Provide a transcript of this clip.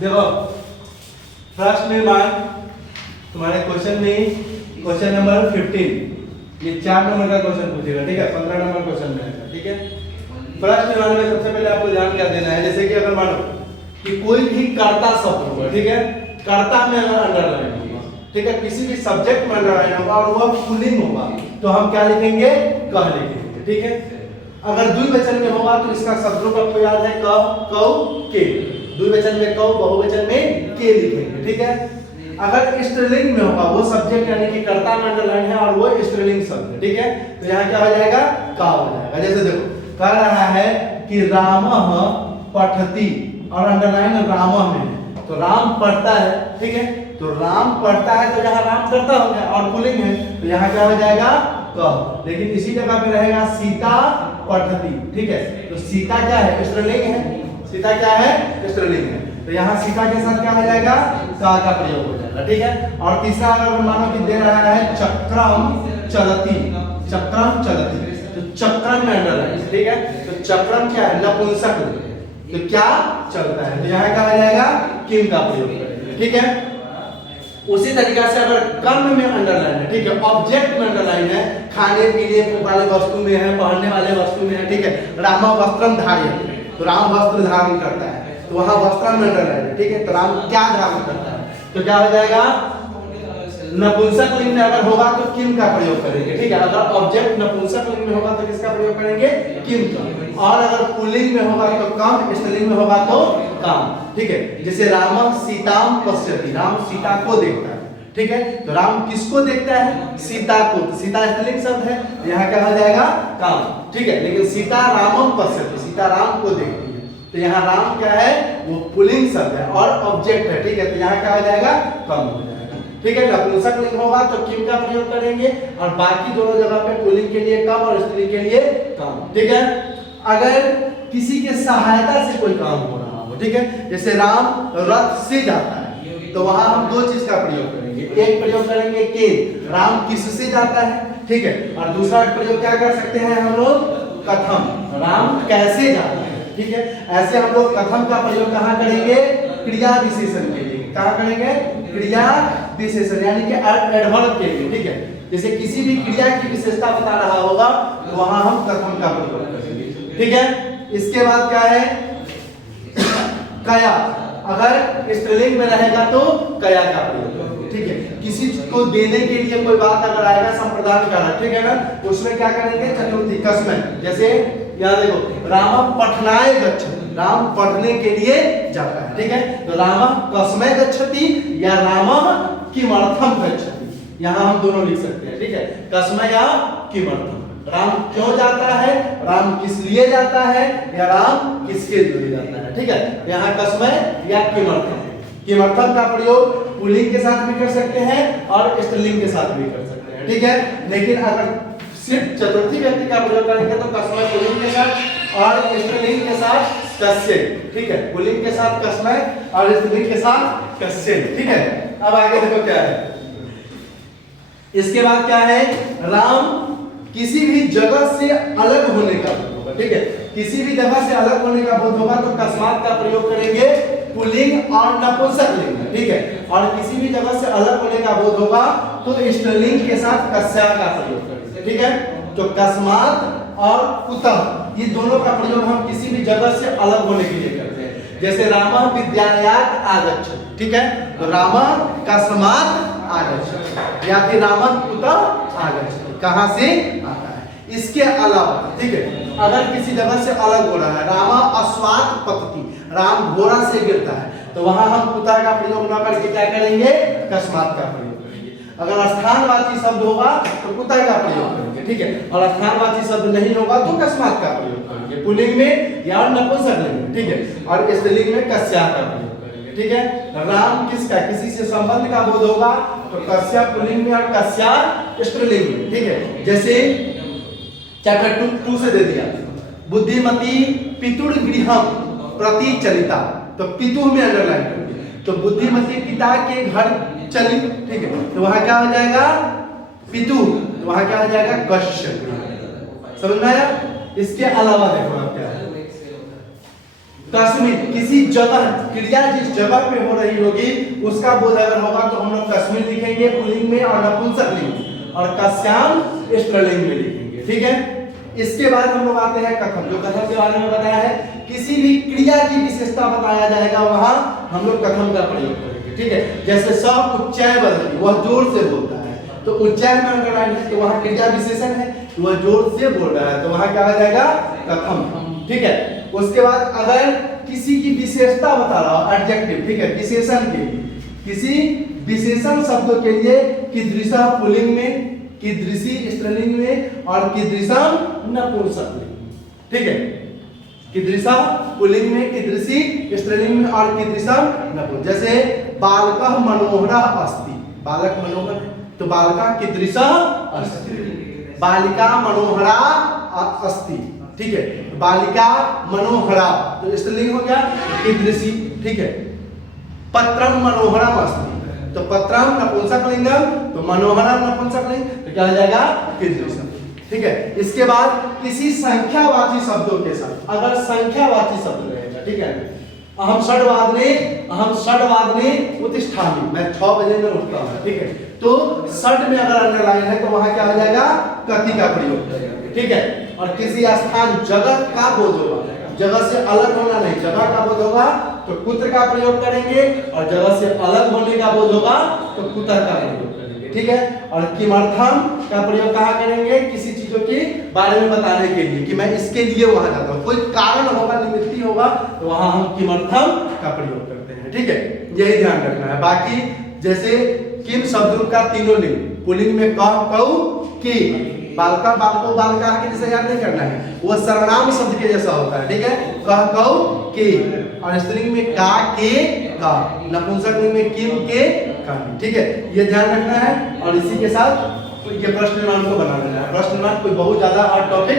देखो प्रश्न निर्माण तुम्हारे क्वेश्चन में क्वेश्चन नंबर 15 ये 4 नंबर का क्वेश्चन पूछेगा, ठीक है। 15 नंबर क्वेश्चन में, ठीक है। प्रश्न निर्माण में सबसे पहले आपको ध्यान क्या देना है, जैसे कि अगर मानो कि कोई भी कर्ता शब्द होगा, ठीक है, कर्ता में अगर अंडरलाइन होगा, ठीक है, किसी भी सब्जेक्ट में अंडरलाइन होगा और वह पुल्लिंग होगा तो हम क्या लिखेंगे, कह लिखेंगे, ठीक है। अगर द्विवचन में होगा तो इसका शब्दों का आपको याद है क, कौ, के। द्विवचन में कौ, बहुवचन में के लिखेंगे, ठीक है। अगर स्त्रीलिंग में होगा वो सब्जेक्ट यानी कि कर्ता में अंडरलाइन है और वो स्त्रीलिंग शब्द है, ठीक है, तो यहाँ क्या हो जाएगा, का हो जाएगा। जैसे देखो कह रहा है कि रामः पठति और अंडरलाइन रामः में है, तो राम पढ़ता है, ठीक है, तो राम पढ़ता है तो यहाँ राम करता हो गया और पुल्लिंग है तो यहाँ क्या हो जाएगा, क। लेकिन इसी जगह पे रहेगा सीता पठति, ठीक है, तो सीता क्या है, स्त्रीलिंग है, सीता क्या है, स्त्रीलिंग है, तो यहाँ सीता के साथ क्या हो जाएगा, का प्रयोग हो जाएगा, ठीक है। और तीसरा अगर मानो कि दे रहा है चक्रम चलती, चक्रम चलती, तो चक्रम में अंडरलाइन, ठीक है, तो चक्रम क्या है, नपुंसक, तो क्या चलता है, तो यहाँ क्या हो जाएगा, किम का प्रयोग करेंगे, ठीक है। उसी तरीका से अगर कर्म में अंडरलाइन है, ठीक है, ऑब्जेक्ट में अंडरलाइन है, खाने पीने वाले वस्तु में है, पहनने वाले वस्तु में है, ठीक है, राम वस्त्रम धार्य, तो राम वस्त्र धारण करता है तो वहां वस्त्रम में अंडरलाइन है, ठीक है, तो राम क्या धारण करता है, तो क्या हो जाएगा, नपुंसक लिंग में अगर होगा तो किम का प्रयोग करेंगे, ठीक है। अगर ऑब्जेक्ट नपुंसक लिंग में होगा तो किसका प्रयोग करेंगे, किम का। और अगर पुल्लिंग में होगा तो कम, स्त्रीलिंग में होगा तो काम, ठीक है। जैसे राम सीताम पश्यति, राम सीता को देखता है, ठीक है, तो राम किसको देखता है, सीता को, तो सीता स्त्रीलिंग शब्द है, यहाँ क्या हो जाएगा, काम, ठीक है। लेकिन सीता रामम पश्यति, सीता राम को देखती है, तो यहाँ राम क्या है, वो पुल्लिंग शब्द है और ऑब्जेक्ट है, ठीक है, तो यहाँ क्या हो जाएगा, कम हो जाएगा, ठीक है। नपुंसक लिंग होगा तो किम का प्रयोग करेंगे और बाकी दोनों जगह पे पुल्लिंग के लिए कम और स्त्रीलिंग के लिए कम, ठीक है। अगर किसी के सहायता से कोई काम हो रहा हो, ठीक है, जैसे राम रथ से जाता है तो वहां हम दो चीज का प्रयोग करेंगे, एक प्रयोग करेंगे के, राम किससे जाता है, ठीक है, और दूसरा प्रयोग क्या कर सकते हैं हम लोग, कथम, राम कैसे जाता है, ठीक है। ऐसे हम लोग कथम का प्रयोग कहाँ करेंगे, क्रिया विशेषण के लिए, कहाँ करेंगे, क्रिया विशेषण यानी कि एडवर्ब के लिए, ठीक है। जैसे किसी भी क्रिया की विशेषता बता रहा होगा तो वहां हम कथम का प्रयोग करेंगे, ठीक है। इसके बाद क्या है, कया, अगर स्त्रीलिंग में रहेगा तो कया का प्रयोग करेंगे, ठीक है। किसी को देने के लिए कोई बात अगर आएगा संप्रदान का, ठीक है ना, उसमें क्या करेंगे, चतुर्थी कसमें, जैसे यहाँ देखो राम पठनाय गच्छति, राम पढ़ने के लिए जाता है, ठीक है, तो राम कस्मै गच्छति या राम किमर्थम गच्छति, यहाँ हम दोनों लिख सकते हैं, ठीक है, कस्मै या किमर्थम, राम क्यों जाता है, राम किस लिए जाता है या राम किसके लिए जाता है, ठीक है। यहाँ कस्मै या किमर्थम, किमर्थम का प्रयोग पुल्लिंग के साथ भी कर सकते हैं और स्त्रीलिंग के साथ भी कर सकते हैं, ठीक है। लेकिन अगर सिर्फ चतुर्थी व्यक्ति का प्रयोग करेंगे तो कस्मै पुल्लिंग के साथ और स्त्रीलिंग के साथ कस्य, ठीक है, पुल्लिंग के साथ कस्मै और स्त्रीलिंग के साथ कस्य, ठीक है। अब आगे देखो क्या है, इसके बाद क्या है, राम किसी भी जगह से अलग होने का बोध होगा, ठीक है, किसी भी जगह से अलग होने का बोध होगा तो कस्मात का प्रयोग करेंगे पुल्लिंग और नपुंसक लिंग, ठीक है। और किसी भी जगह से अलग होने का बोध होगा तो स्त्रीलिंग के साथ कस्या का प्रयोग करेंगे, ठीक है। तो कस्मात और कुतः ये दोनों का प्रयोग हम किसी भी जगह से अलग होने के लिए करते हैं, जैसे रामः विद्यालयात् आगच्छति, ठीक है, तो रामः कस्मात् आगच्छति या फिर रामः कुतः आगच्छति, कहां से आता है। इसके अलावा, ठीक है, अगर किसी जगह से अलग हो रहा है, रामा अश्वात् पतति, राम घोड़ा से गिरता है, तो वहां हम कुतः का प्रयोग न करके क्या करेंगे, कस्मात् का प्रयोग करेंगे। अगर स्थानवाची शब्द होगा तो कुतः का प्रयोग करेंगे, ठीक है, और स्थानवाची शब्द नहीं होगा तो कस्मात् का प्रयोग करेंगे, पुल्लिंग में या नपुंसक लिंग में, ठीक है, और स्त्रीलिंग में कस्या का प्रयोग करेंगे, ठीक है। राम किसका, किसी से संबंध का बोध होगा तो कस्या पुल्लिंग में और कस्या स्त्रीलिंग में, ठीक है। जैसे चैप्टर 2 से दे दिया, बुद्धिमती पितुर गृहम प्रति चलिता, तो पितु में अंडरलाइन करेंगे, तो बुद्धिमती पिता के घर चली, ठीक है, तो वहां क्या हो जाएगा, पितु, तो वहां क्या हो जाएगा, कश्य, समझ में आया। इसके अलावा देखो आप क्या है, कस्मिन किसी जगह, क्रिया जिस जगह पे हो रही होगी उसका बोध अगर होगा तो हम लोग कस्मिन लिखेंगे पुल्लिंग में और नपुंसक लिंग में, और कस्याम स्त्रीलिंग में लिखेंगे। ठीक है, इसके बाद हम लोग आते हैं कथम। जो कथम के बारे में बताया है, किसी भी क्रिया की विशेषता बताया जाएगा वहां हम लोग कथम का प्रयोग करेंगे। ठीक है, जैसे सब उच्चाय बदली, वह जोर से बोलता है तो उच्चाय में अंडरलाइन है तो वहां क्रिया विशेषण है, वह जोर से बोल रहा है तो वहां क्या आ जाएगा कथम। ठीक है, उसके बाद अगर किसी की विशेषता बता रहा हो एडजेक्टिव, ठीक है, विशेषण के लिए, किसी विशेषण शब्द के लिए कीदृशः पुल्लिंग में, कीदृशी स्त्रीलिंग में और कीदृशम नपुंसक लिंग। ठीक है, कीदृशः पुल्लिंग में, कीदृशी स्त्रीलिंग में और कीदृशम नपुंसक। जैसे बालकः मनोहरः अस्ति, बालक मनोहर तो बालका कीदृशः अस्ति, बालिका मनोहरा अस्ति। ठीक है, बालिका मनोहरा तो स्त्रीलिंग हो गया कीदृशी। ठीक है, पत्रम मनोहरम अस्ति तो पत्रम नपुंसक लिंगम तो मनोहरम नपुंसक लिंग तो क्या हो जाएगा कीदृशम। ठीक है, इसके बाद किसी संख्यावाची शब्दों के साथ अगर संख्यावाची शब्द रहेगा, ठीक है, अहम षड्वादने उत्तिष्ठामि, मैं 6 बजे में उठता हूं। ठीक है, तो षड में अगर अंडरलाइन है तो वहां क्या हो जाएगा कति का प्रयोग करेंगे। ठीक है, और किसी स्थान जगह का बोध होगा, जगह से अलग होना नहीं, जगह का बोध होगा तो कुत्र का प्रयोग करेंगे और जगह से अलग होने का बोध होगा तो कुतर का प्रयोग करेंगे। ठीक है, और किमर्थम का प्रयोग कहाँ करेंगे, किसी चीजों के बारे में बताने के लिए कि मैं इसके लिए वहां जाता हूं, कोई कारण होगा, निमित्ति होगा तो वहां हम किमर्थम का प्रयोग करते हैं। ठीक है, यही ध्यान रखना है। बाकी जैसे किम शब्द का तीनों लिंग, पुल्लिंग में कह, कऊ, की, बालका, बालको, बालका के जैसे याद नहीं करना है, वो सर्वनाम शब्द के जैसा होता है। ठीक है, कह, कऊ, के, और स्त्रीलिंग में का, के, का, नपुंसक लिंग में किम, के, का। ठीक है, ये ध्यान रखना है और इसी के साथ ये प्रश्न निर्माण को बना लेना है। प्रश्न निर्माण कोई बहुत ज्यादा हार्ड टॉपिक